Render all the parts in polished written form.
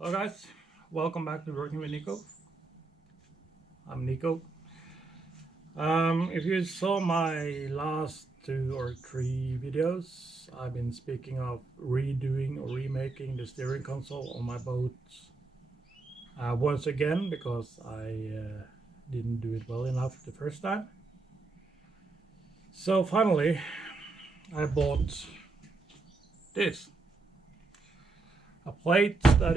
Hello guys, welcome back to Working with Niko. I'm Niko. If you saw my last 2 or 3 videos, I've been speaking of redoing or remaking the steering console on my boat once again because I didn't do it well enough the first time. So finally I bought this. A plate that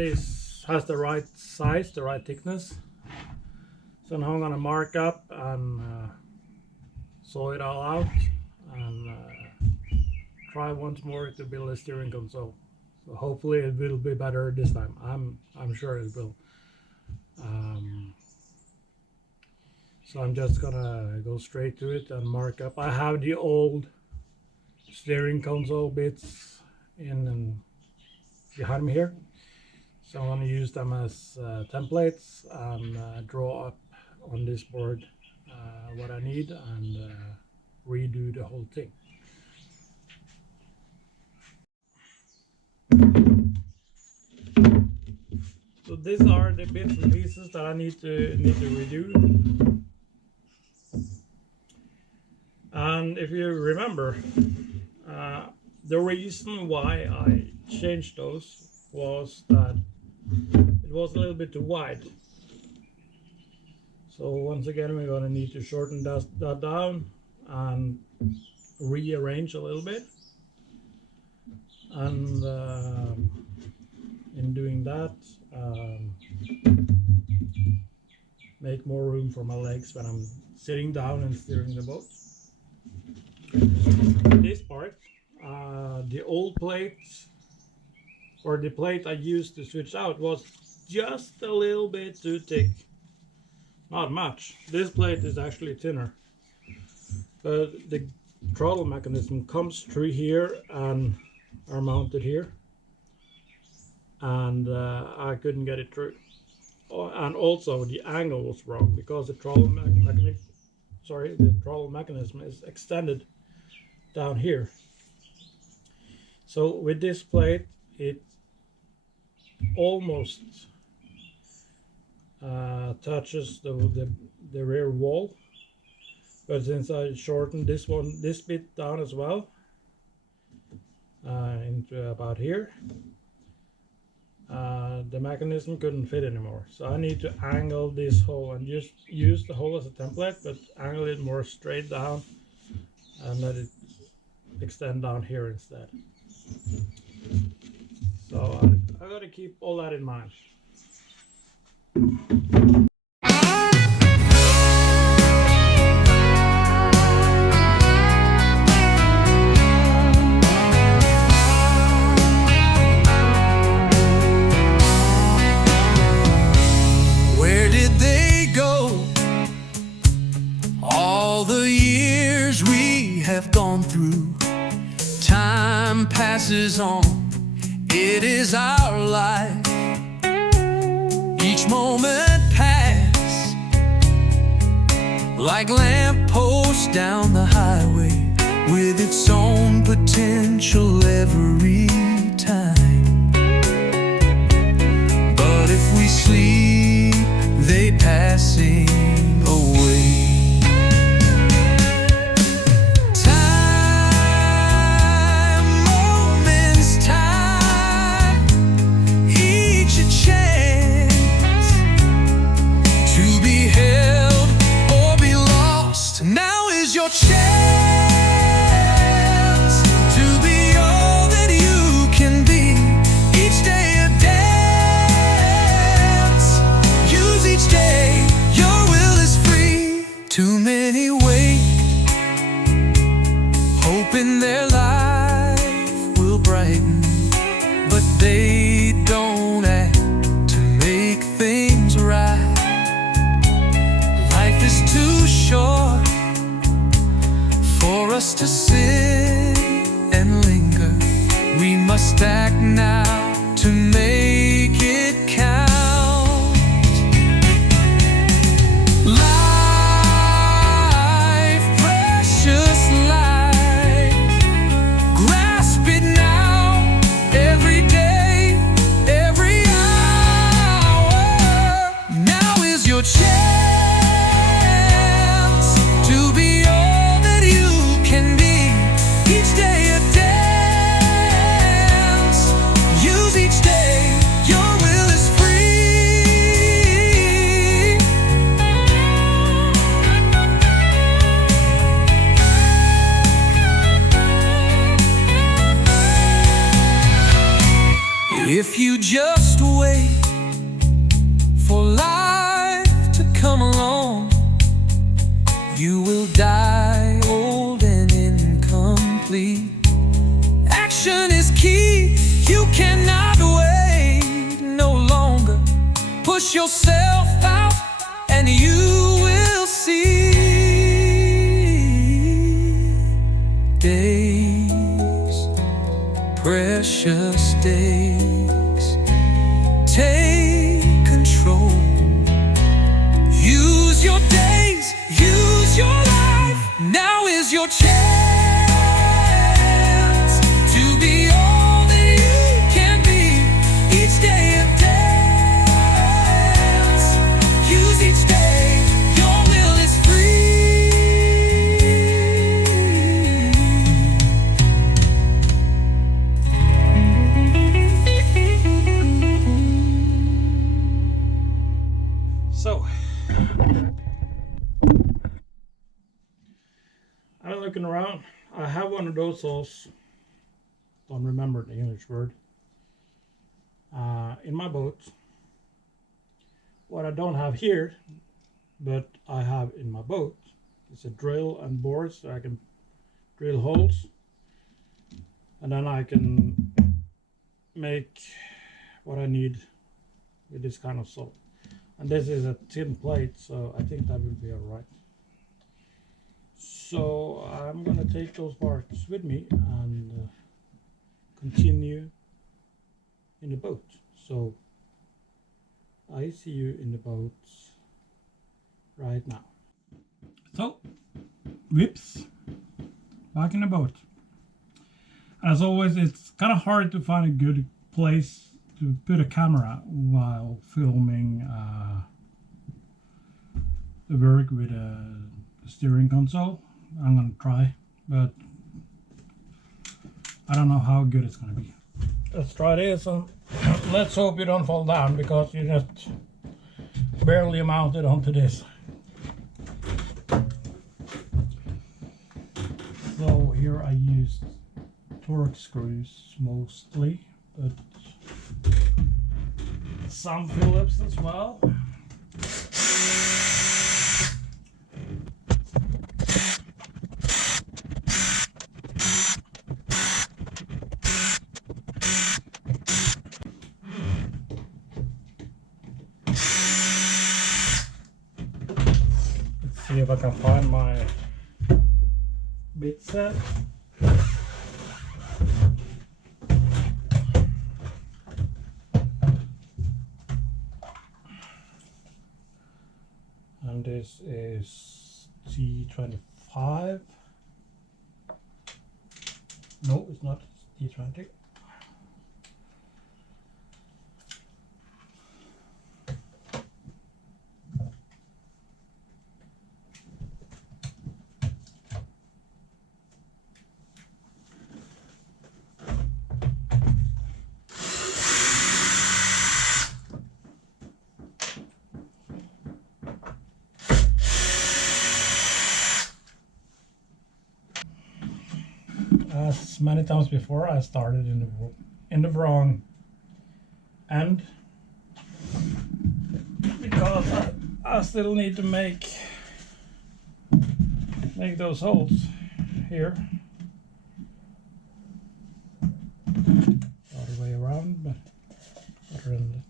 has the right size, the right thickness. So now I'm gonna mark up and saw it all out and try once more to build a steering console. So hopefully it will be better this time. I'm sure it will. So I'm just gonna go straight to it and mark up. I have the old steering console bits in and behind me here, so I'm going to use them as templates and draw up on this board what I need and redo the whole thing. So these are the bits and pieces that I need to redo. And if you remember, the reason why I changed those was that it was a little bit too wide. So once again we're going to need to shorten that down and rearrange a little bit, and in doing that make more room for my legs when I'm sitting down and steering the boat. This part, the old plate, or the plate I used to switch out, was just a little bit too thick. Not much. This plate is actually thinner, but the throttle mechanism comes through here and are mounted here, and I couldn't get it through. And also the angle was wrong because the throttle mechanism is extended down here. So with this plate it almost touches the rear wall, but since I shortened this bit down as well into about here, the mechanism couldn't fit anymore. So I need to angle this hole and just use the hole as a template, but angle it more straight down and let it extend down here instead. So I got to keep all that in mind. Where did they go? All the years we have gone through. Time passes on, it is our life. Each moment pass like lampposts down the highway, with its own potential every time. But if we sleep, they passing away. Your chance to be all that you can be. Each day a dance. Use each day, your will is free. Too many wait, hoping their life will brighten, but they don't act to make things right. Life is too short for us to sit and linger. We must act now to make it count. Life, precious life, grasp it now. Every day, every hour. softly. Action is key, you cannot wait no longer. Push yourself out and you will see. Days, precious days, take control. Use your days, use your life. Now is your chance to be all that you can be. Each day a dance. Use each day, your will is free. So, I'm looking around. I have one of those sauce. Don't remember the English word. In my boat. What I don't have here, but I have in my boat, is a drill and board so I can drill holes, and then I can make what I need with this kind of saw. And this is a tin plate, so I think that will be alright. So I'm gonna take those parts with me and continue in the boat. So I see you in the boat right now. So, whips, back in the boat. As always, it's kind of hard to find a good place to put a camera while filming the work with a steering console. I'm gonna try, but I don't know how good it's gonna be. Let's try this, and let's hope you don't fall down because you just barely mounted onto this. So here I used torque screws mostly, but some Phillips as well. See if I can find my bit set. And this is T25. No, it's not T20. As many times before, I started in the wrong end because I still need to make those holes here. Other way around, but other than that.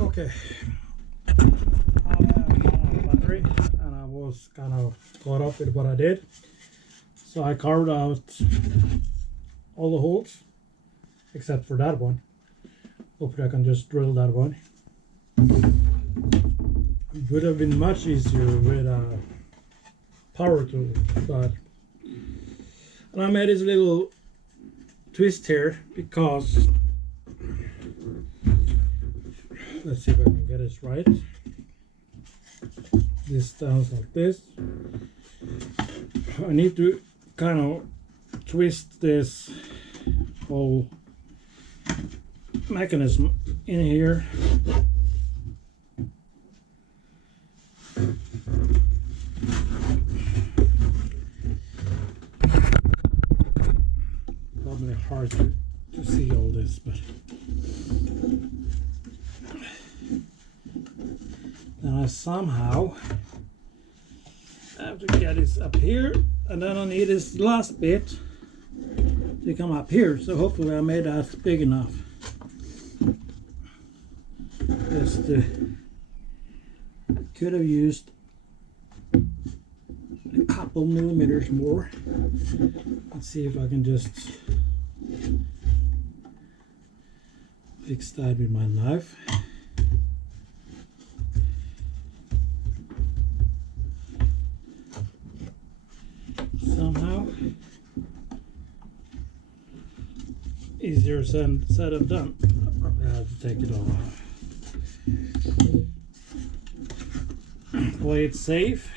Okay. I have a battery and I was kind of caught up with what I did. So I carved out all the holes except for that one. Hopefully I can just drill that one. It would have been much easier with a power tool, but and I made this little twist here because let's see if I can get this right. This stands like this. I need to kind of twist this whole mechanism in here. Probably hard to see all this, but then I somehow have to get this up here, and then I need this last bit to come up here. So hopefully I made that big enough. Just could have used a couple millimeters more. Let's see if I can just fix that with my knife. Somehow easier said than done. I probably have to take it all off. Play it safe.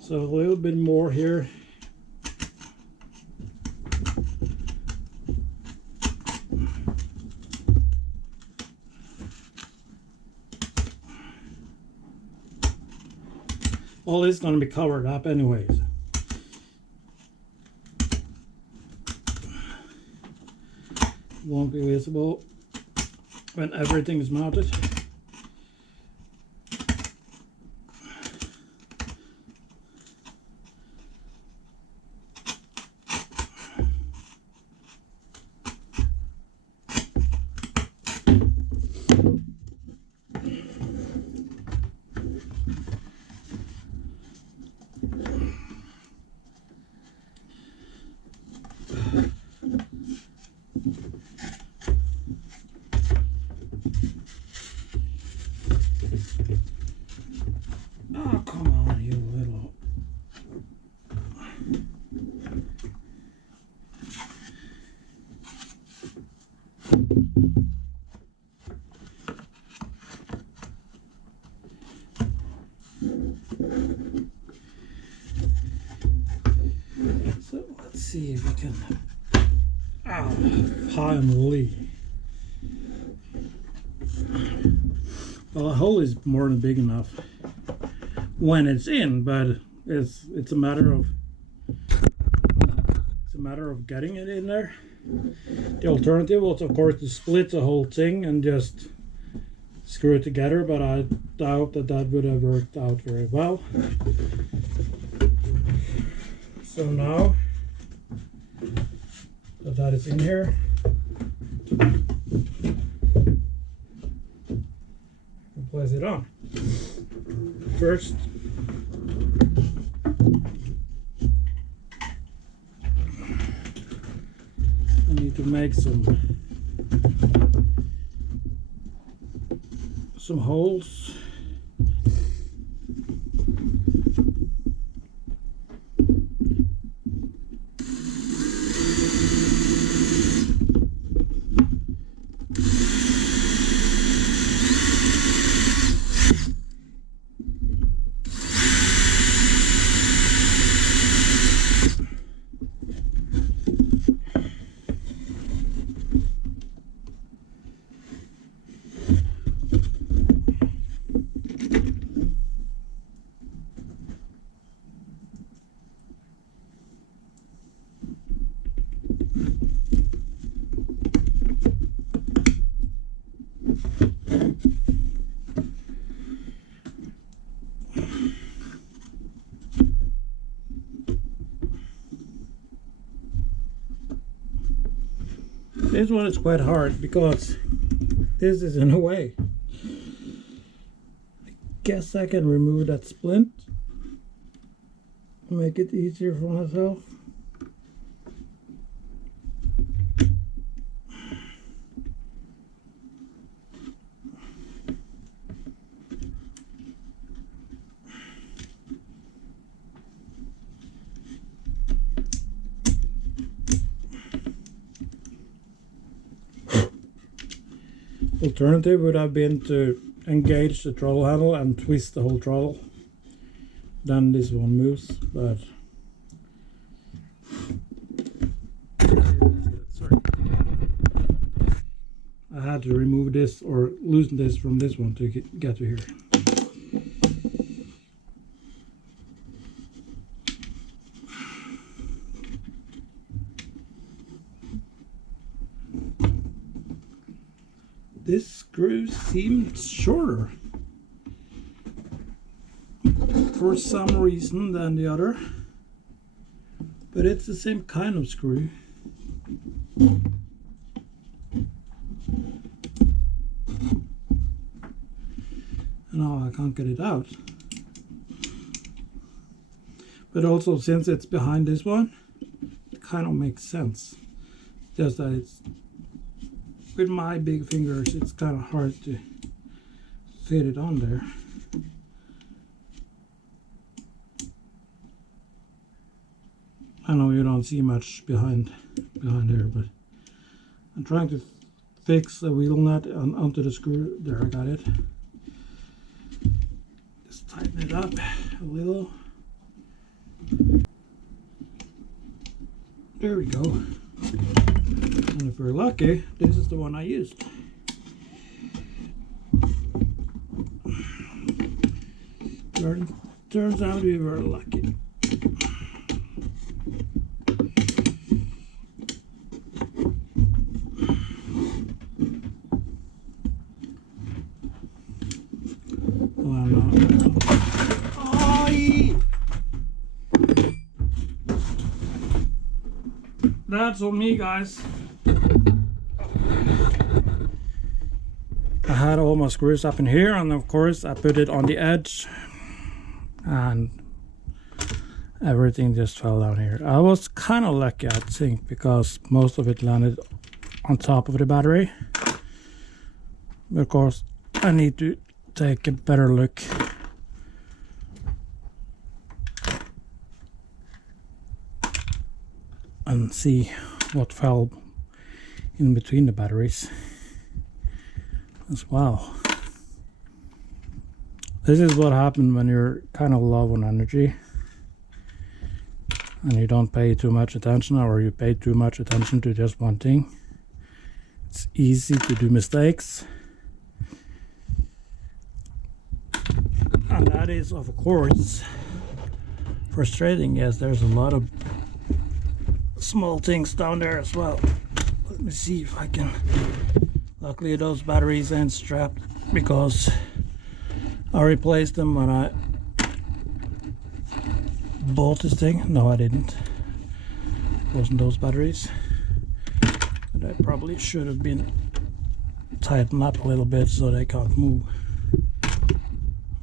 So a little bit more here. All this is going to be covered up anyways. Won't be visible when everything is mounted. Oh, come on, you little... So let's see if we can... Oh, finally. Well, the hole is more than big enough when it's in, but it's a matter of getting it in there. The alternative was, of course, to split the whole thing and just screw it together, but I doubt that would have worked out very well. So now that is in here, and place it on. First, I need to make some holes. This one is quite hard because this is in a way. I guess I can remove that splint, make it easier for myself. Alternative would have been to engage the throttle handle and twist the whole throttle. Then this one moves, but sorry, I had to remove this or loosen this from this one to get to here. This screw seems shorter for some reason than the other, but it's the same kind of screw. Now I can't get it out. But also, since it's behind this one, it kind of makes sense. Just that it's with my big fingers, it's kind of hard to fit it on there. I know you don't see much behind here, but I'm trying to fix the wheel nut onto the screw. There, I got it. Just tighten it up a little. There we go. And if we're lucky, this is the one I used. Turns out we were lucky. That's on me, guys. I had all my screws up in here, and of course I put it on the edge and everything just fell down here. I was kind of lucky, I think, because most of it landed on top of the battery. But of course I need to take a better look and see what fell in between the batteries as well. This is what happened when you're kind of low on energy and you don't pay too much attention, or you pay too much attention to just one thing. It's easy to do mistakes, and that is of course frustrating. Yes, there's a lot of small things down there as well. Let me see if I can. Luckily those batteries ain't strapped, because I replaced them when I bought this thing. No, I didn't. It wasn't those batteries. But I probably should have been tightened up a little bit so they can't move.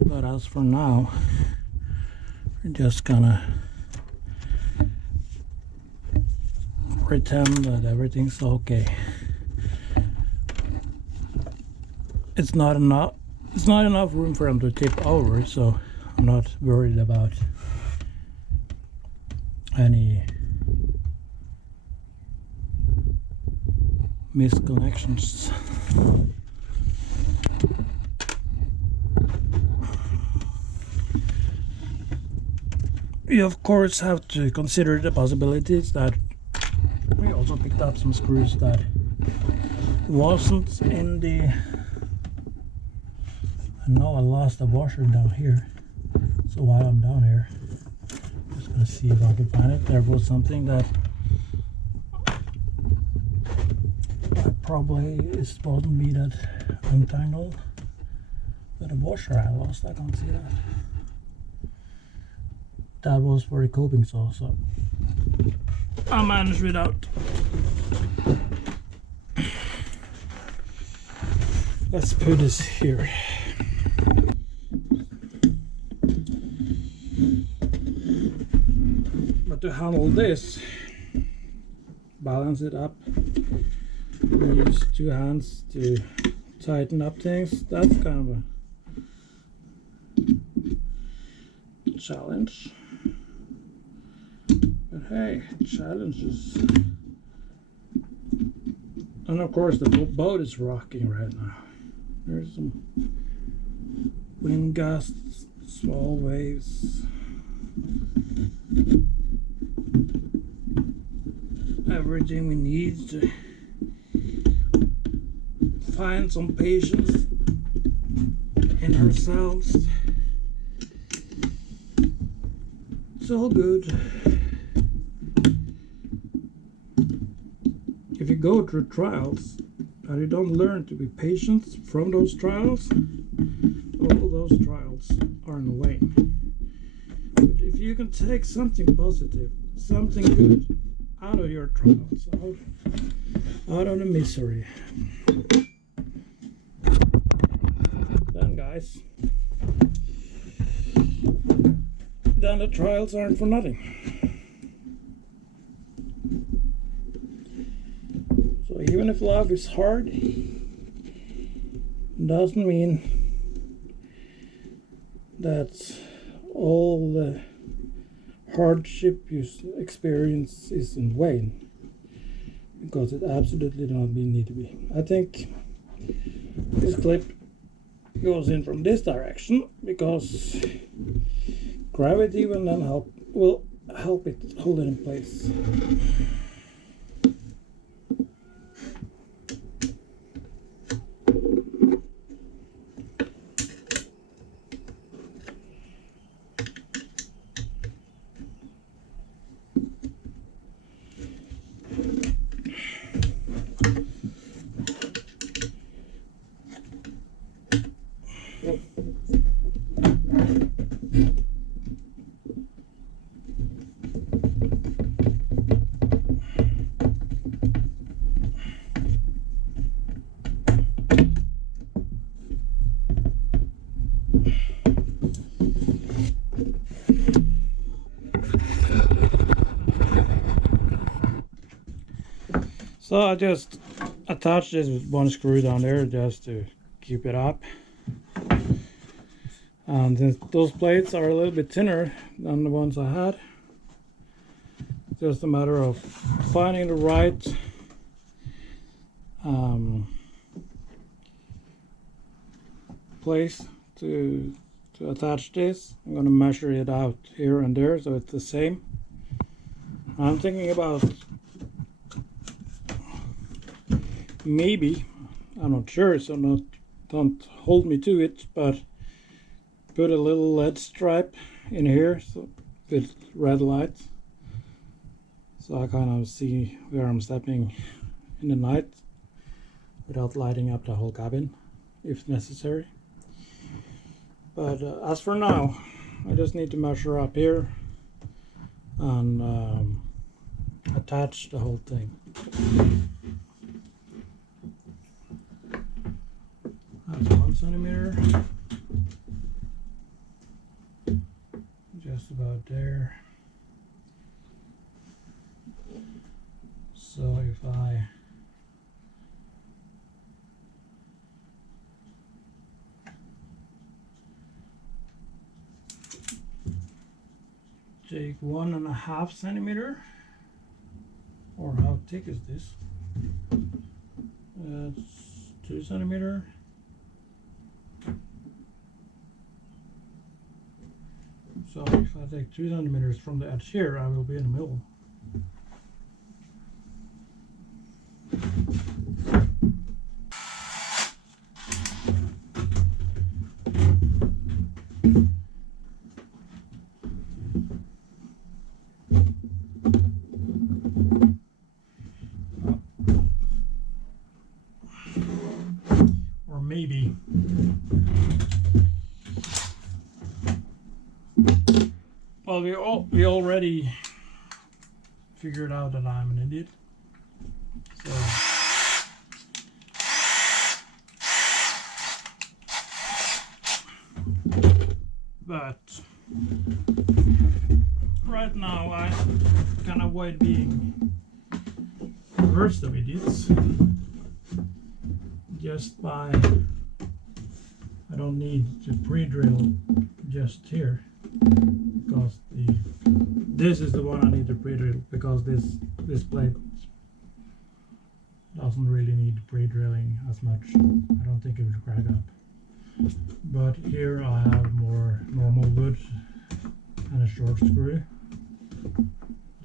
But as for now, we're just gonna pretend that everything's okay. It's not enough room for them to tip over, so I'm not worried about any misconnections. You of course have to consider the possibilities that we also picked up some screws that wasn't in the... I know I lost a washer down here, so while I'm down here, I'm just gonna see if I can find it. There was something that probably is supposed to be that untangled, but a washer I lost. I can't see that. That was for the coping saw, so I managed without. Let's put this here. But to handle this, balance it up, use two hands to tighten up things. That's kind of a challenge. But hey, challenges. And of course the boat is rocking right now. There's some wind gusts, small waves. Everything we need to find some patience in ourselves. It's all good. If you go through trials and you don't learn to be patient from those trials, all those trials are in the way. But if you can take something positive, something good out of your trials, out of the misery, then guys, then the trials aren't for nothing. So even if life is hard, doesn't mean that all the hardship you experience is in vain, because it absolutely don't need to be. I think this clip goes in from this direction because gravity will then help it hold it in place. So I just attached this with one screw down there just to keep it up. And since those plates are a little bit thinner than the ones I had, it's just a matter of finding the right place to attach this. I'm going to measure it out here and there so it's the same. I'm thinking about maybe, I'm not sure, so don't hold me to it, but put a little LED stripe in here so with red lights, so I kind of see where I'm stepping in the night without lighting up the whole cabin if necessary. But as for now, I just need to measure up here and attach the whole thing. That's 1 centimeter, just about there. So if I take 1.5 centimeter, or how thick is this? That's 2 centimeter. So if I take 2 centimeters from the edge here, I will be in the middle. Or maybe well, we already figured out that I'm an idiot. So but right now I can avoid being the worst of idiots just by I don't need to pre-drill just here because this is the one I need to pre-drill because this plate doesn't really need pre-drilling as much. I don't think it would crack up. But here I have more normal wood and a short screw.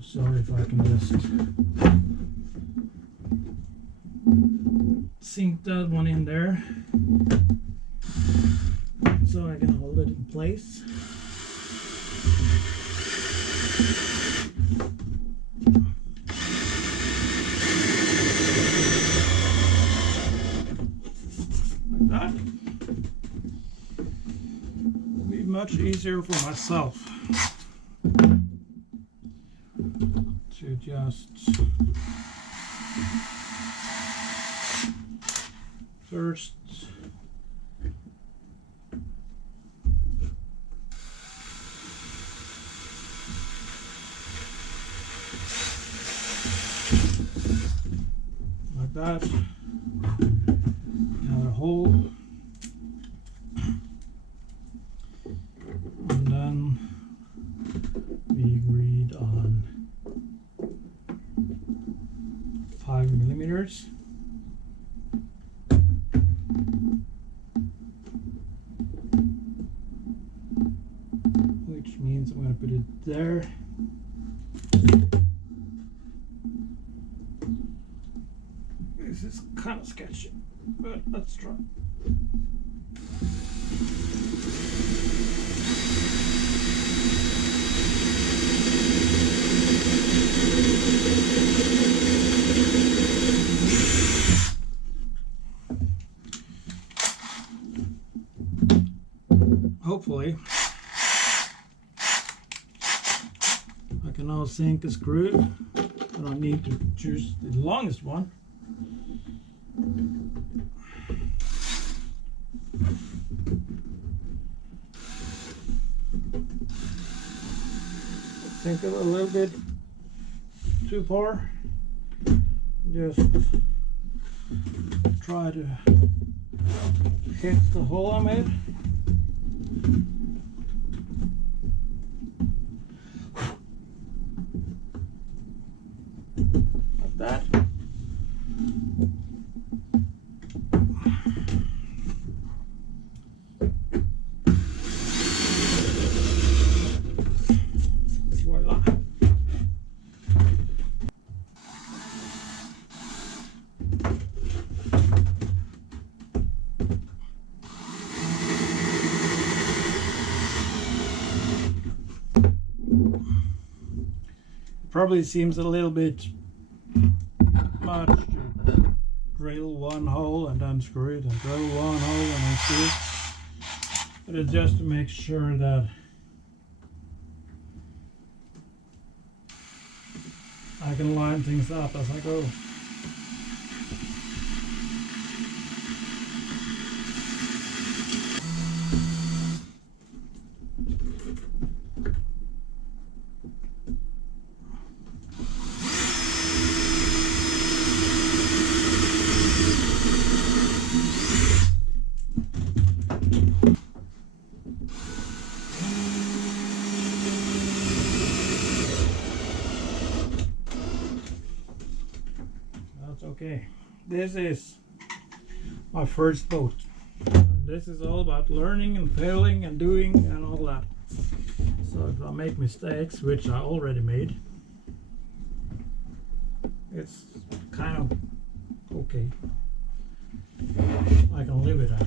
So if I can just sink that one in there so I can hold it in place. Like that. It'll be much easier for myself to just first like that, another hole, and then we agreed on 5 millimeters. Which means I'm going to put it there. This is kind of sketchy, but let's try. Hopefully I can now sink a screw. I don't need to choose the longest one. Sink it a little bit too far. Just try to hit the hole I made. Like that. Voila. Probably seems a little bit much to drill one hole and then screw it, and drill one hole and then screw it. But it's just to make sure that I can line things up as I go. Okay, this is my first boat. This is all about learning and failing and doing and all that. So if I make mistakes, which I already made, it's kind of okay. I can live with that.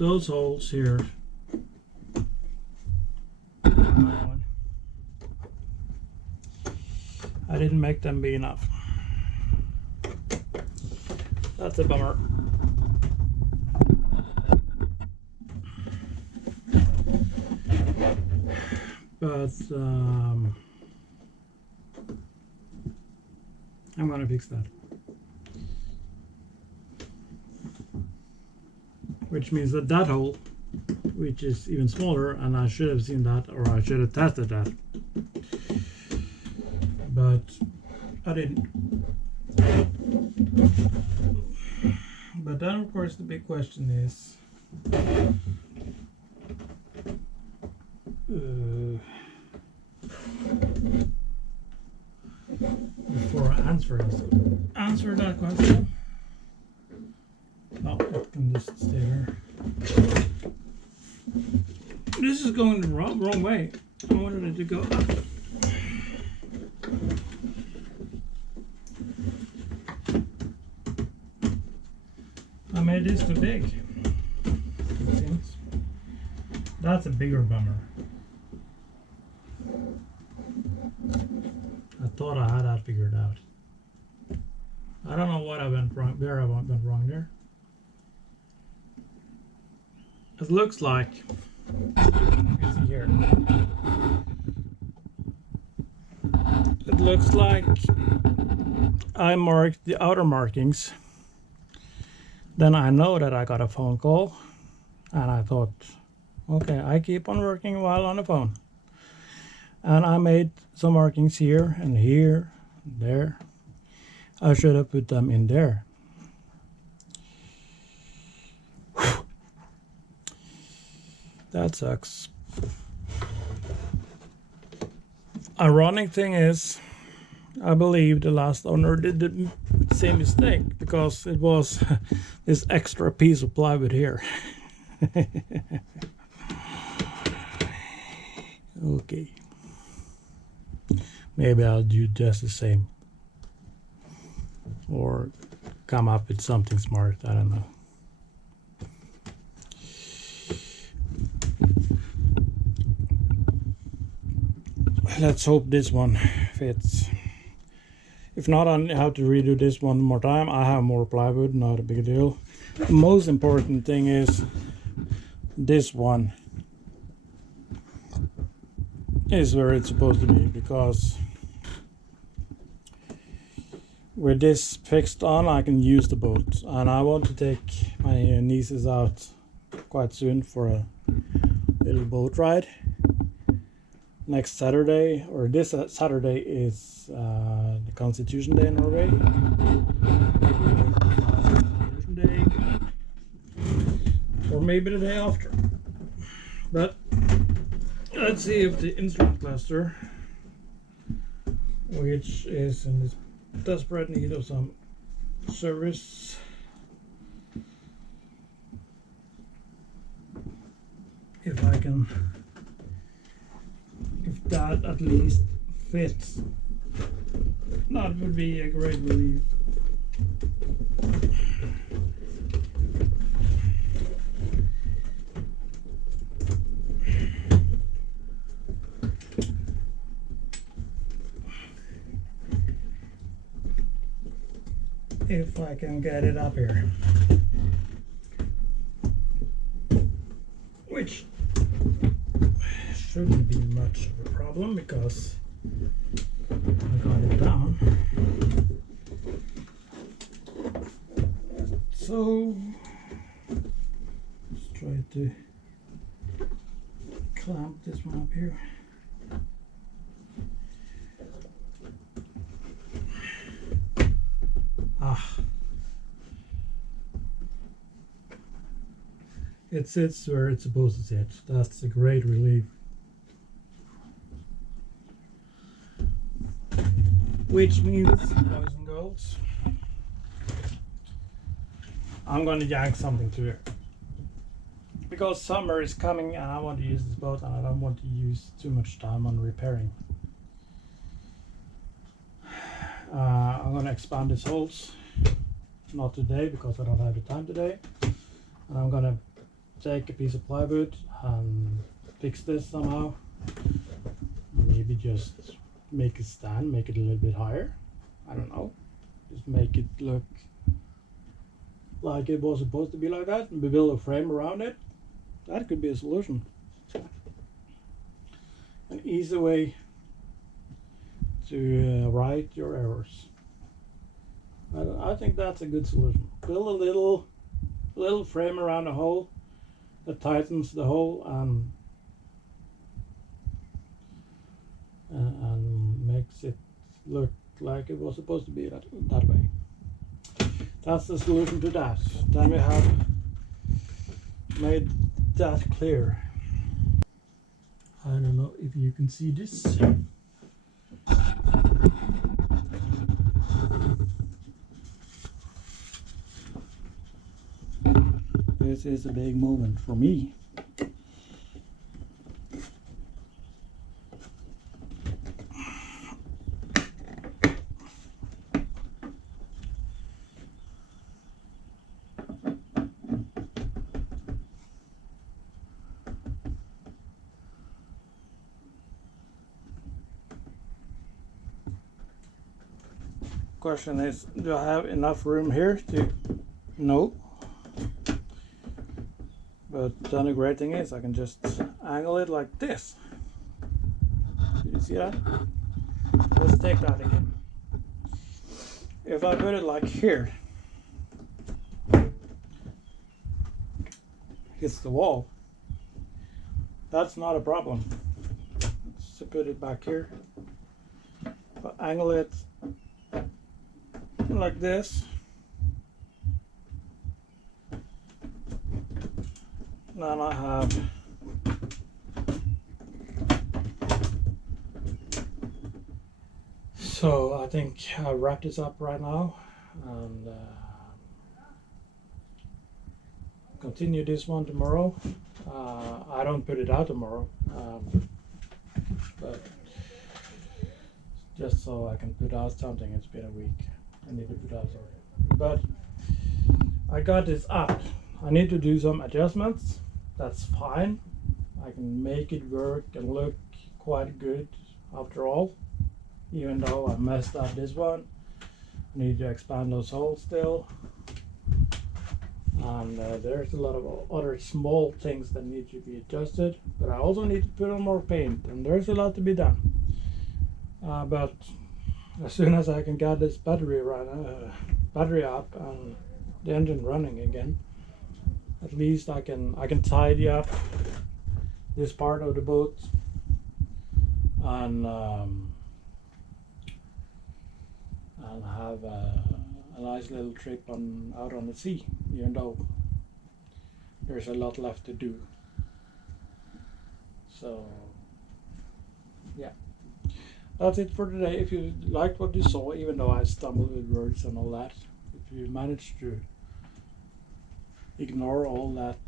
those holes here. I didn't make them big enough. That's a bummer. But I'm gonna fix that. Which means that that hole, which is even smaller, and I should have seen that, or I should have tested that, but I didn't. But then of course the big question is, before I answer that question, no, it can just stay there. This is going the wrong way. I wanted it to go up. I made this too big, it seems. That's a bigger bummer. I thought I had that figured out. I don't know what I went wrong, where I went wrong there. It looks like, you can see here, it looks like I marked the outer markings. Then I know that I got a phone call, and I thought, okay, I keep on working while on the phone. And I made some markings here and here, and there. I should have put them in there. That sucks. Ironic thing is, I believe the last owner did the same mistake, because it was this extra piece of plywood here. Okay. Maybe I'll do just the same. Or come up with something smart, I don't know. Let's hope this one fits. If not, I have to redo this one more time. I have more plywood, not a big deal. The most important thing is this one is where it's supposed to be, because with this fixed on, I can use the boat, and I want to take my nieces out quite soon for a little boat ride. Next Saturday, or this Saturday, is the Constitution Day in Norway. Constitution Day, or maybe the day after. But let's see if the instrument cluster, which is in this desperate need of some service, if I can, if that at least fits, that would be a great relief. If I can get it up here, which shouldn't be much of a problem because I got it down. So let's try to clamp this one up here. It sits where it's supposed to sit. That's a great relief. Which means, boys and girls, I'm gonna yank something to here. Because summer is coming and I want to use this boat, and I don't want to use too much time on repairing. I'm gonna expand these holes. Not today because I don't have the time today. And I'm gonna take a piece of plywood and fix this somehow. Maybe just make a stand, make it a little bit higher. I don't know. Just make it look like it was supposed to be like that, and build a frame around it. That could be a solution. An easy way to right your errors. I think that's a good solution. Build a little frame around the hole that tightens the hole and makes it look like it was supposed to be that way. That's the solution to that. Then we have made that clear. I don't know if you can see this. This is a big moment for me. Question is, do I have enough room here to? No. But then the great thing is I can just angle it like this. Did you see that? Let's take that again. If I put it like here, hits the wall, that's not a problem. Let's put it back here. If I angle it like this, then I have so I think I'll wrap this up right now and continue this one tomorrow. I don't put it out tomorrow, but just so I can put out something. It's been a week. I need to put out something, but I got this up. I need to do some adjustments. That's fine. I can make it work and look quite good after all, even though I messed up this one. I need to expand those holes still, and there's a lot of other small things that need to be adjusted, but I also need to put on more paint, and there's a lot to be done. But as soon as I can get this battery up and the engine running again, at least I can tidy up this part of the boat and have a nice little trip out on the sea, even though there's a lot left to do. So yeah, that's it for today. If you liked what you saw, even though I stumbled with words and all that, if you managed to ignore all that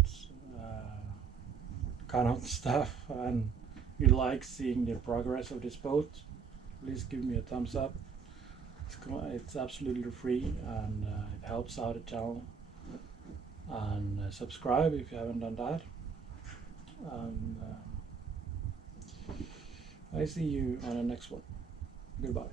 kind of stuff and you like seeing the progress of this boat, please give me a thumbs up. It's absolutely free and it helps out the channel. And subscribe if you haven't done that. And I see you on the next one. Goodbye.